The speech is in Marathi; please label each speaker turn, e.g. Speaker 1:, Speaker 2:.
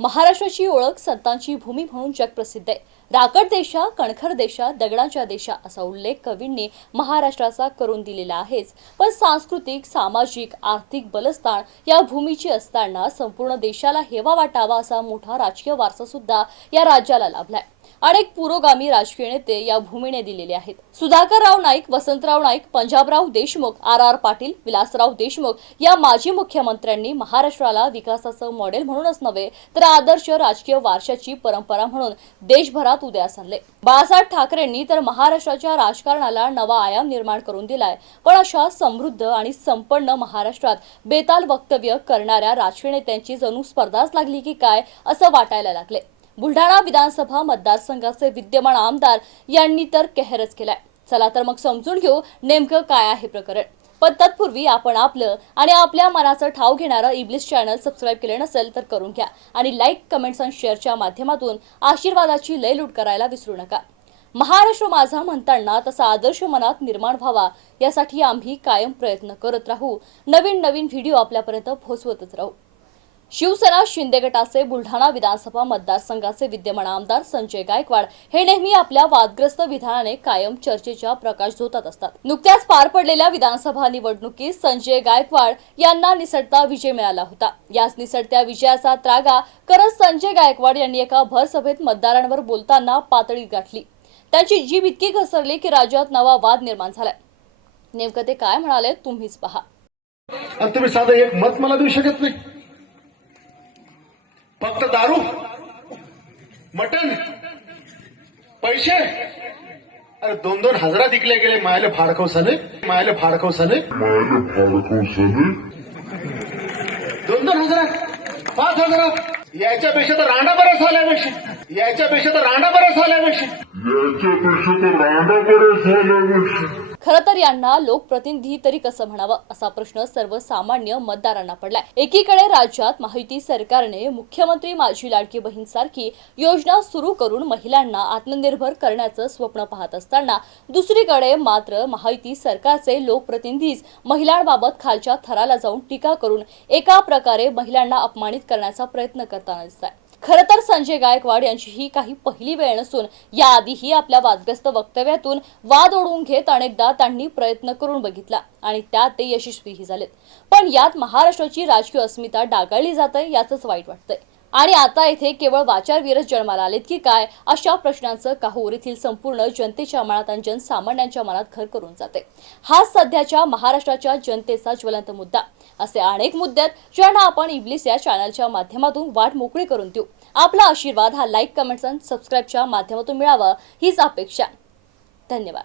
Speaker 1: महाराष्ट्राची ओळख संतांची भूमी म्हणून जगप्रसिद्ध आहे. राकट देशा कणखर देशा दगडांच्या देशा असा उल्लेख कवींनी महाराष्ट्राचा करून दिलेला आहेच. पण सांस्कृतिक सामाजिक आर्थिक बलस्थान या भूमीची असताना संपूर्ण देशाला हेवा वाटावा असा मोठा राजकीय वारसा सुद्धा या राज्याला लाभलाय. अनेक पुरोगामी राजकीय नेते या भूमीने दिलेले आहेत. सुधाकरराव नाईक वसंतराव नाईक पंजाबराव देशमुख आर आर पाटील विलासराव देशमुख या माजी मुख्यमंत्र्यांनी महाराष्ट्राला विकासाचं मॉडेल म्हणूनच नव्हे तर आदर्श राजकीय वारशाची परंपरा म्हणून देशभरात उदयास आणले. बाळासाहेब ठाकरेंनी तर महाराष्ट्राच्या राजकारणाला नवा आयाम निर्माण करून दिलाय पण अशा समृद्ध आणि संपन्न महाराष्ट्रात बेताल वक्तव्य करणाऱ्या राजकीय नेत्यांची जणू स्पर्धाच लागली की काय असं वाटायला लागले. बुलढाणा विधानसभा मतदारसंघाचे विद्यमान आमदार यांनी तर कहरच केलाय. चला तर मग समजून घेऊ नेमकं काय आहे प्रकरण. पण तत्पूर्वी आपण आपलं आणि आपल्या मनाचं ठाव घेणारं इब्लिस चॅनल सबस्क्राईब केले नसेल तर करून घ्या आणि लाईक कमेंट्स आणि शेअरच्या माध्यमातून आशीर्वादाची लय लूट करायला विसरू नका. महाराष्ट्र माझा म्हणताना तसा आदर्श मनात निर्माण व्हावा यासाठी आम्ही कायम प्रयत्न करत राहू. नवीन नवीन व्हिडिओ आपल्यापर्यंत पोहोचवतच राहू. शिवसेना शिंदे गटाचे बुलढाणा विधानसभा मतदारसंघाचे विद्यमान आमदार संजय गायकवाड हे नेहमी आपल्या वादग्रस्त विधानाने कायम चर्चेच्या प्रकाश झोतात असतात. नुकत्याच पार पडलेल्या विधानसभा निवडणुकीत संजय गायकवाड यांना निसटता विजय मिळाला होता. याच निसटत्या विजयाचा त्रागा करत संजय गायकवाड यांनी एका भरसभेत मतदारांवर बोलताना पातळी गाठली. त्यांची जीभ इतकी घसरली की राज्यात नवा वाद निर्माण झालाय. नेमकं ते काय म्हणाले तुम्हीच पहा.
Speaker 2: आणि तुम्ही साधं एक मत मला देऊ शकत नाही. फक्त दारू मटन पैसे. अरे दोन दोन हजारात इकले गेले मायले फाडकव साले मायले फाडकव साले
Speaker 3: Meine Parkhaushalle.
Speaker 2: दोन दोन हजारात पाच हजारात याच्यापेक्षा तर राणा बरं झाल्यापेक्षा याच्यापेक्षा तर राणा बरं झाल्यापेक्षा
Speaker 3: याच्यापेक्षा तर राणा बरं झाल्यापेक्षा
Speaker 1: खरं तर यांना लोकप्रतिनिधी तरी कसं म्हणावं असा प्रश्न सर्वसामान्य मतदारांना पडलाय. एकीकडे राज्यात माहिती सरकारने मुख्यमंत्री माझी लाडकी बहीण सारखी योजना सुरू करून महिलांना आत्मनिर्भर करण्याचं स्वप्न पाहत असताना दुसरीकडे मात्र माहिती सरकारचे लोकप्रतिनिधीच महिलांबाबत खालच्या थराला जाऊन टीका करून एका प्रकारे महिलांना अपमानित करण्याचा प्रयत्न करताना दिसत खरं तर संजय गायकवाड यांची ही काही पहिली वेळ नसून याआधीही आपल्या वादग्रस्त वक्तव्यातून वाद ओढवून घेत अनेकदा त्यांनी प्रयत्न करून बघितला आणि त्यात ते यशस्वीही झालेत. पण यात महाराष्ट्राची राजकीय अस्मिता डागाळली जाते याचंच वाईट वाटतंय. आणि आता येथे केवळ वाचारवीरच जन्माला आलेत की काय अशा प्रश्नांचं काहूर येथील संपूर्ण जनतेच्या मनात आणि जनसामान्यांच्या मनात घर करून जाते. हा सध्याच्या महाराष्ट्राच्या जनतेचा ज्वलंत मुद्दा. असे अनेक मुद्दे आहेत ज्यांना आपण इब्लिस या चॅनलच्या माध्यमातून वाट मोकळी करून देऊ. आपला आशीर्वाद हा लाईक कमेंट्स आणि सबस्क्राईबच्या माध्यमातून मिळावा. हीच अपेक्षा. धन्यवाद.